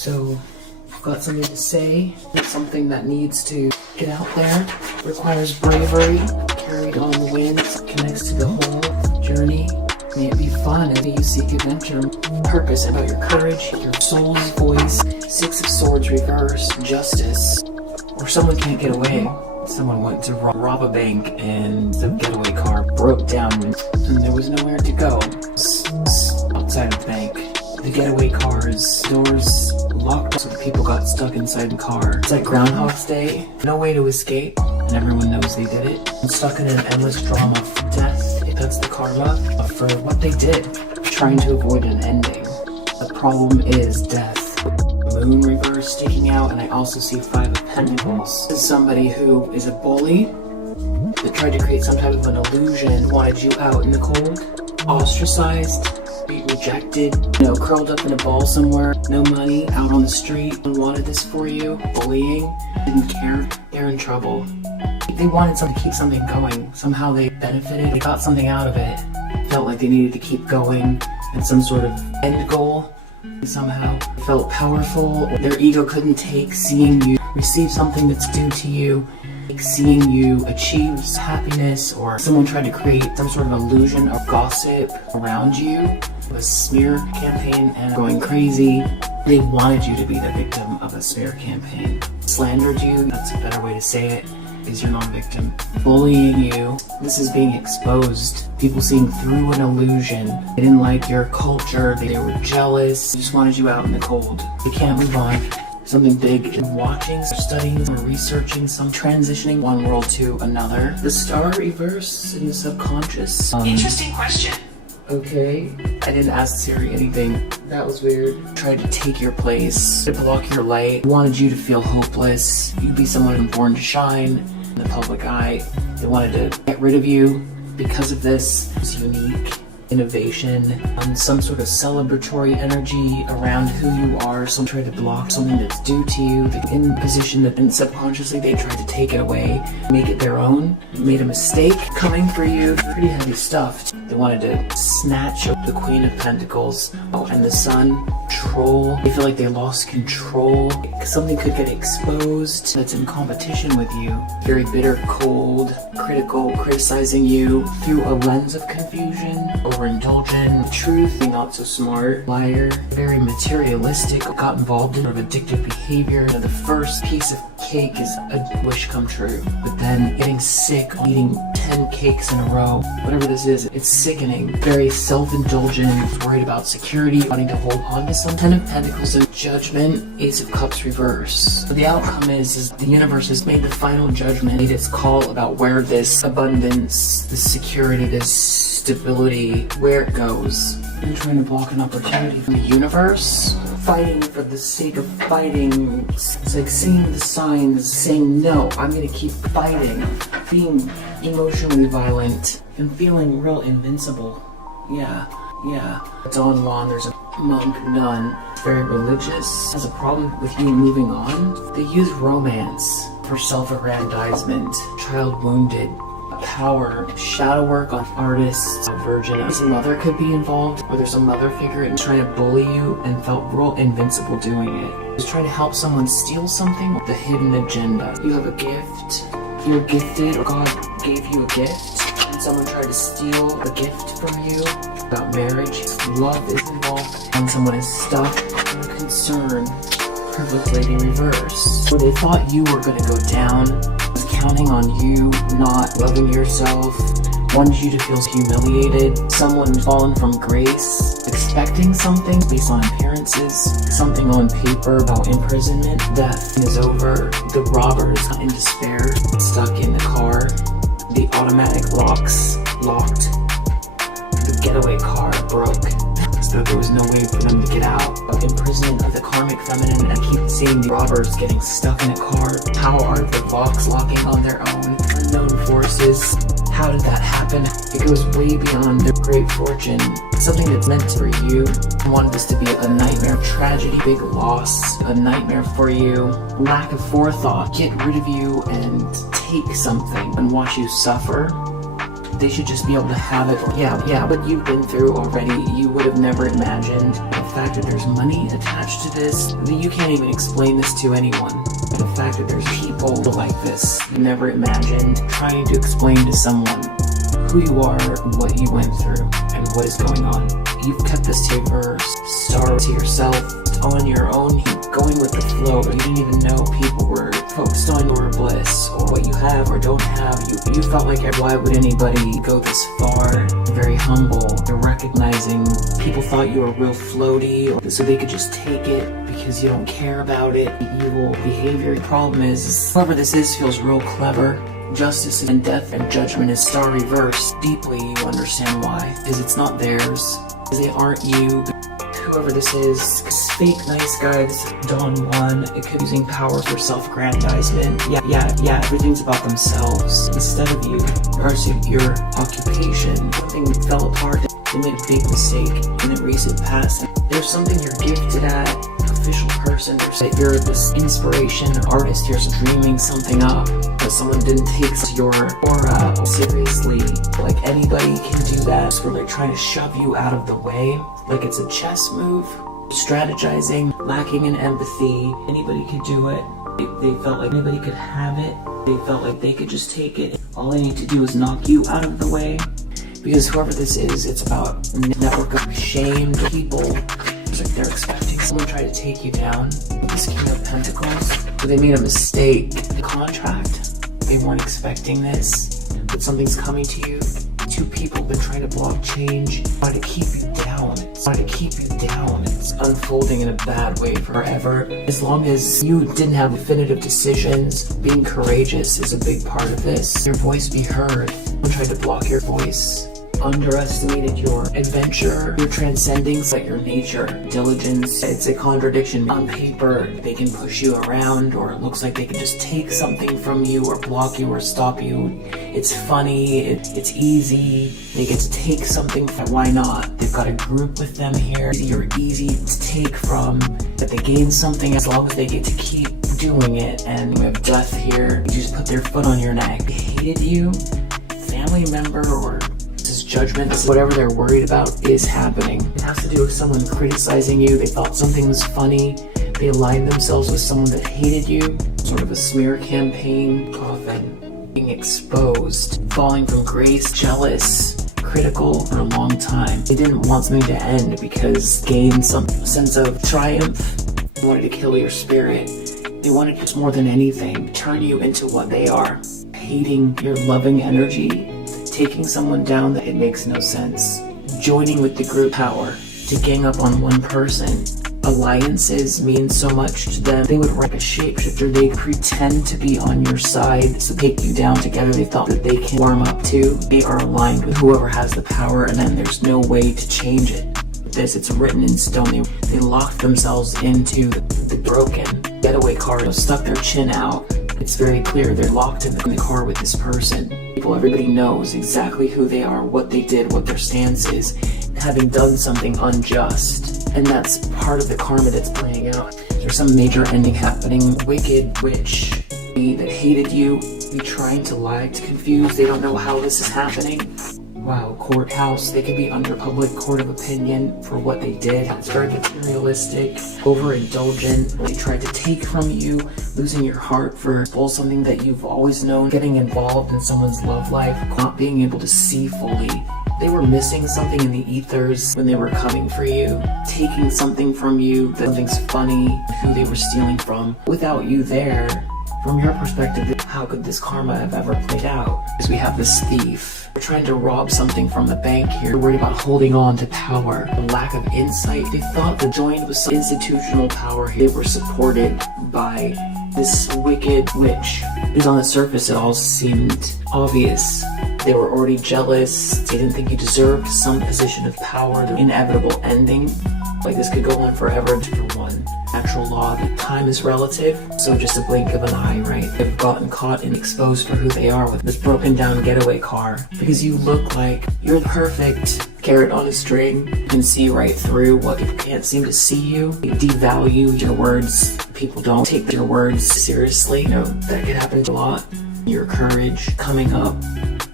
So, I've got something to say. It's something that needs to get out there. Requires bravery, carried on the winds, connects to the whole journey. May it be fun, and may you seek adventure, purpose about your courage, your soul's voice, Six of Swords reverse, justice, or someone can't get away. Someone went to rob a bank and the getaway car broke down and there was nowhere to go. Outside of the bank, the getaway car's doors locked so the people got stuck inside the car. It's like Groundhog's Day, no way to escape, and everyone knows they did it. I'm stuck in an endless drama of death. That's the karma for what they did, trying to avoid an ending. The problem is death. Moon reverse sticking out, and I also see Five of Pentacles. This is somebody who is a bully that tried to create some type of an illusion, wanted you out in the cold, ostracized, rejected, curled up in a ball somewhere, no money, out on the street, and wanted this for you, bullying, didn't care, they're in trouble. They wanted to keep something going. Somehow they benefited, they got something out of it, felt like they needed to keep going, and some sort of end goal. Somehow felt powerful. Their ego couldn't take seeing you receive something that's due to you, seeing you achieve happiness, or someone tried to create some sort of illusion of gossip around you, a smear campaign, and going crazy. They wanted you to be the victim of a smear campaign. Slandered you, that's a better way to say it, is you're not a victim. Bullying you, this is being exposed. People seeing through an illusion. They didn't like your culture, they were jealous, they just wanted you out in the cold. They can't move on. Something big in watching, studying, or researching, some transitioning one world to another. The star reverse in the subconscious. Interesting question. Okay, I didn't ask Siri anything. That was weird. Tried to take your place, to block your light, wanted you to feel hopeless. You'd be someone born to shine in the public eye. They wanted to get rid of you because of this unique innovation, some sort of celebratory energy around who you are. Some tried to block something that's due to you, in position that then subconsciously they tried to take it away, make it their own. Made a mistake coming for you. Pretty heavy stuff. They wanted to snatch up the Queen of Pentacles and the Sun. Troll. They feel like they lost control. Something could get exposed that's in competition with you. Very bitter, cold, critical, criticizing you through a lens of confusion, overindulgent, truth, not so smart, liar, very materialistic, got involved in sort of addictive behavior. The first piece of cake is a wish come true, but then getting sick, eating 10 cakes in a row, whatever this is, it's sickening. Very self-indulgent, worried about security, wanting to hold on to some. 10 of Pentacles and Judgment, Ace of Cups reverse. So the outcome is the universe has made the final judgment, made its call about where this abundance, this security, this stability, where it goes. You're trying to block an opportunity from the universe. Fighting for the sake of fighting. It's like seeing the signs, saying no, I'm gonna keep fighting. Being emotionally violent and feeling real invincible. Yeah. Don Juan, there's a monk, nun, very religious, has a problem with you moving on. They use romance for self-aggrandizement, child wounded, power, shadow work on artists, a virgin. His mother could be involved, or there's a mother figure and trying to bully you and felt real invincible doing it. Just trying to help someone steal something with the hidden agenda. You have a gift, you're gifted, or God gave you a gift, and someone tried to steal a gift from you. About marriage, love is involved, and someone is stuck in concern. Privileged Lady reverse. So they thought you were gonna go down, was counting on you not loving yourself, wanted you to feel humiliated, someone fallen from grace, expecting something based on appearances, something on paper about imprisonment. Death is over. The robbers in despair, stuck in the car, the automatic locks locked. The getaway car broke, so there was no way for them to get out. Imprisonment of the karmic feminine, and keep seeing the robbers getting stuck in a car. How are the locks locking on their own? Unknown forces. How did that happen? It goes way beyond their great fortune. Something that's meant for you. I wanted this to be a nightmare, tragedy, big loss, a nightmare for you. Lack of forethought, get rid of you and take something and watch you suffer. They should just be able to have it. Yeah, what you've been through already, you would have never imagined. The fact that there's money attached to this, you can't even explain this to anyone. The fact that there's people like this, you never imagined trying to explain to someone who you are, what you went through, and what is going on. You've kept this to your star to yourself, on your own, going with the flow, but you didn't even know people were focused on your bliss, or what you have or don't have. You felt like, why would anybody go this far? Very humble. You're recognizing people thought you were real floaty, so they could just take it because you don't care about it. Evil behavior. The problem is, whoever this is feels real clever. Justice and death and judgment is star reversed. Deeply, you understand why. Because it's not theirs. Because they aren't you. Whoever this is fake nice guy, this is Don Juan. It could be using power for self-aggrandizement. Yeah, everything's about themselves instead of you. In regards to your occupation, something fell apart. They made a big mistake in the recent past. There's something you're gifted at, official person. That you're this inspiration or artist. You're dreaming something up, but someone didn't take your aura seriously. Like anybody can do that. So they're trying to shove you out of the way, like it's a chess move. Strategizing, lacking in empathy. Anybody could do it. They felt like anybody could have it. They felt like they could just take it. All they need to do is knock you out of the way. Because whoever this is, it's about a network of shamed people. It's like they're expecting someone to try to take you down. This King of Pentacles, but they made a mistake. The contract, they weren't expecting this, but something's coming to you. Two people have been trying to block change, trying to keep you down. It's unfolding in a bad way forever. As long as you didn't have definitive decisions, being courageous is a big part of this. Your voice be heard. Someone tried to block your voice. Underestimated your adventure, your transcending, like your nature, diligence. It's a contradiction. On paper, they can push you around, or it looks like they can just take something from you, or block you, or stop you. It's funny, it's easy. They get to take something from, why not? They've got a group with them here. You're easy to take from, but they gain something as long as they get to keep doing it. And we have death here. You just put their foot on your neck. They hated you, family member, or judgment, whatever they're worried about is happening. It has to do with someone criticizing you. They thought something was funny. They aligned themselves with someone that hated you. Sort of a smear campaign. Coffin. Being exposed. Falling from grace. Jealous. Critical for a long time. They didn't want something to end because gain some sense of triumph. They wanted to kill your spirit. They wanted just more than anything, turn you into what they are. Hating your loving energy. Taking someone down that it makes no sense. Joining with the group power to gang up on one person. Alliances mean so much to them. They would wreck a shapeshifter. They pretend to be on your side to take you down together. They thought that they can warm up to. They are aligned with whoever has the power, and then there's no way to change it. It's written in stone. They locked themselves into the broken getaway car. Stuck their chin out. It's very clear they're locked in the car with this person. Everybody knows exactly who they are, what they did, what their stance is, having done something unjust. And that's part of the karma that's playing out. There's some major ending happening. Wicked witch that hated you, be trying to lie, to confuse. They don't know how this is happening. Wow, courthouse. They could be under public court of opinion for what they did. It's very materialistic, overindulgent. They tried to take from you, losing your heart for something that you've always known, getting involved in someone's love life, not being able to see fully. They were missing something in the ethers when they were coming for you, taking something from you, that something's funny, who they were stealing from. Without you there, from your perspective, how could this karma have ever played out? Because we have this thief. They're trying to rob something from the bank here. They're worried about holding on to power. The lack of insight. They thought they joined with some institutional power here. They were supported by this wicked witch. Because on the surface it all seemed obvious. They were already jealous. They didn't think you deserved some position of power. The inevitable ending. Like this could go on forever. For one natural law that time is relative, so just a blink of an eye, right? They've gotten caught and exposed for who they are with this broken down getaway car. Because you look like you're the perfect carrot on a string. You can see right through what people can't seem to see you. You devalue your words. People don't take your words seriously. You know, that could happen a lot. Your courage coming up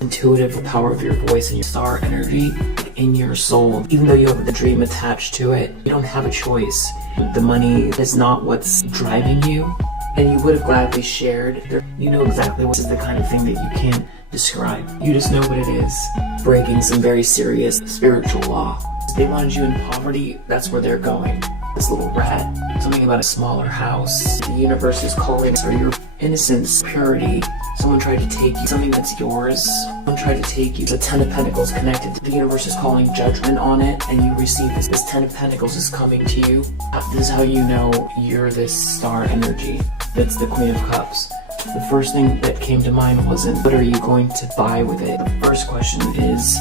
and intuitive, the power of your voice and your star energy in your soul. Even though you have the dream attached to it, you don't have a choice. The money is not what's driving you, and you would have gladly shared. You know exactly what is the kind of thing that you can't describe. You just know what it is. Breaking some very serious spiritual law. They wanted you in poverty, that's where they're going. This little rat, something about a smaller house. The universe is calling for your innocence, purity. Someone tried to take you, something that's yours. Someone tried to take you. The Ten of Pentacles connected. The universe is calling judgment on it, and you receive this. This Ten of Pentacles is coming to you. This is how you know you're this star energy. That's the Queen of Cups. The first thing that came to mind wasn't, what are you going to buy with it? The first question is,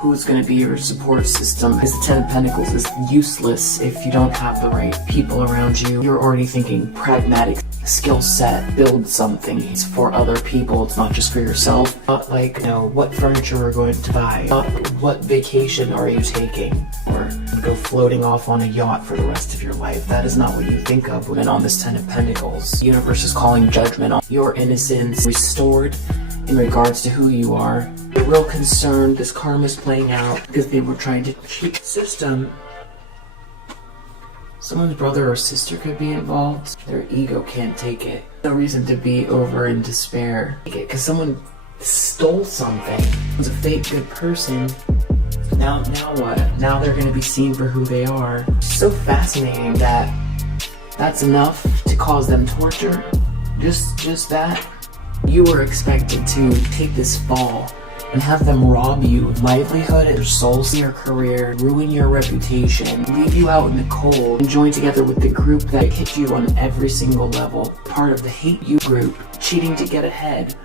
who's going to be your support system? Because the Ten of Pentacles is useless if you don't have the right people around you. You're already thinking pragmatic skill set, build something. It's for other people, it's not just for yourself. Not like, you know, what furniture we're going to buy. Not what vacation are you taking? Or go floating off on a yacht for the rest of your life. That is not what you think of when on this Ten of Pentacles. The universe is calling judgment on your innocence restored in regards to who you are. They're real concerned this karma is playing out because they were trying to cheat the system. Someone's brother or sister could be involved. Their ego can't take it. No reason to be over in despair. Because someone stole something. It was a fake good person. Now what? Now they're going to be seen for who they are. It's so fascinating that that's enough to cause them torture. Just that. You were expected to take this fall and have them rob you of livelihood and your soul, your career, ruin your reputation, leave you out in the cold, and join together with the group that hit you on every single level. Part of the hate you group, cheating to get ahead.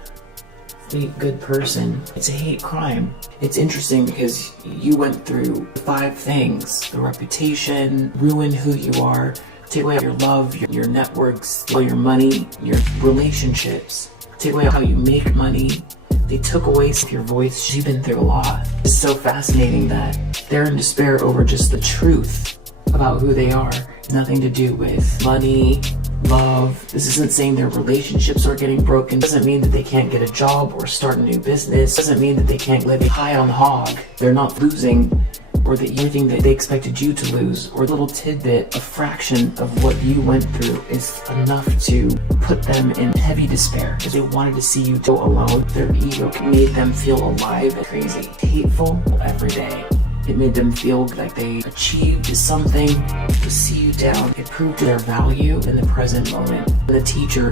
Be a good person. It's a hate crime. It's interesting because you went through 5 things. The reputation, ruin who you are, take away your love, your networks, all your money, your relationships, take away how you make money. They took away some of your voice. She's been through a lot. It's so fascinating that they're in despair over just the truth about who they are. Nothing to do with money, love. This isn't saying their relationships are getting broken. Doesn't mean that they can't get a job or start a new business. Doesn't mean that they can't live high on hog. They're not losing, or that everything that they expected you to lose, or a little tidbit, a fraction of what you went through is enough to put them in heavy despair because they wanted to see you go alone. Their ego made them feel alive and crazy, hateful every day. It made them feel like they achieved something. To see you down, it proved their value in the present moment. The teacher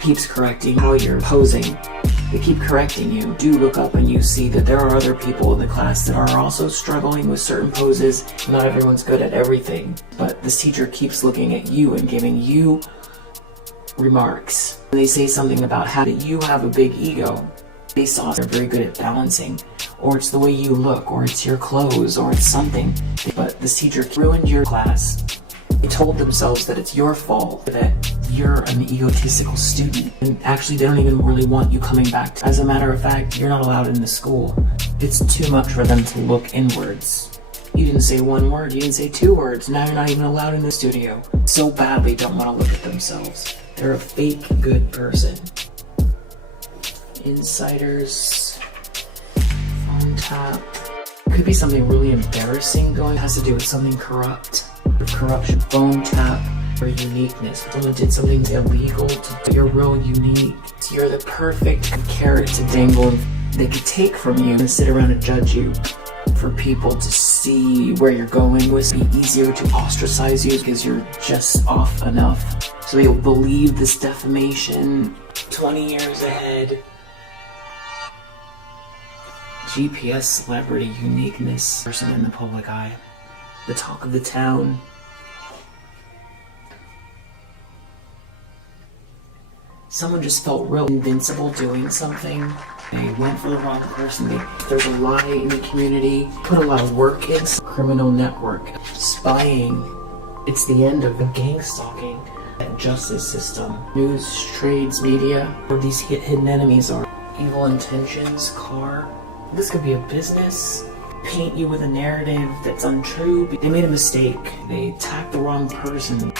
keeps correcting how you're posing. They keep correcting you. Do look up and you see that there are other people in the class that are also struggling with certain poses. Not everyone's good at everything, but this teacher keeps looking at you and giving you remarks. And they say something about how you have a big ego. They saw they're very good at balancing, or it's the way you look, or it's your clothes, or it's something. But this teacher ruined your class. They told themselves that it's your fault, that you're an egotistical student, and actually they don't even really want you coming back. As a matter of fact, you're not allowed in the school. It's too much for them to look inwards. You didn't say 1 word, you didn't say 2 words, now you're not even allowed in the studio. So badly don't want to look at themselves. They're a fake good person. Insiders, phone tap. Could be something really embarrassing going. It has to do with something corrupt. Corruption, phone tap, or uniqueness. Someone did something illegal, you're real unique. You're the perfect carrot to dangle they could take from you and sit around and judge you. For people to see where you're going with, it'd be easier to ostracize you because you're just off enough. So they'll believe this defamation 20 years ahead. GPS, celebrity, uniqueness, person in the public eye. The talk of the town. Someone just felt real invincible doing something. They went for the wrong person. There's a lie in the community. Put a lot of work in. Criminal network. Spying. It's the end of the gang stalking. That justice system. News, trades, media. Where these hidden enemies are. Evil intentions, car. This could be a business. Paint you with a narrative that's untrue. They made a mistake. They attacked the wrong person.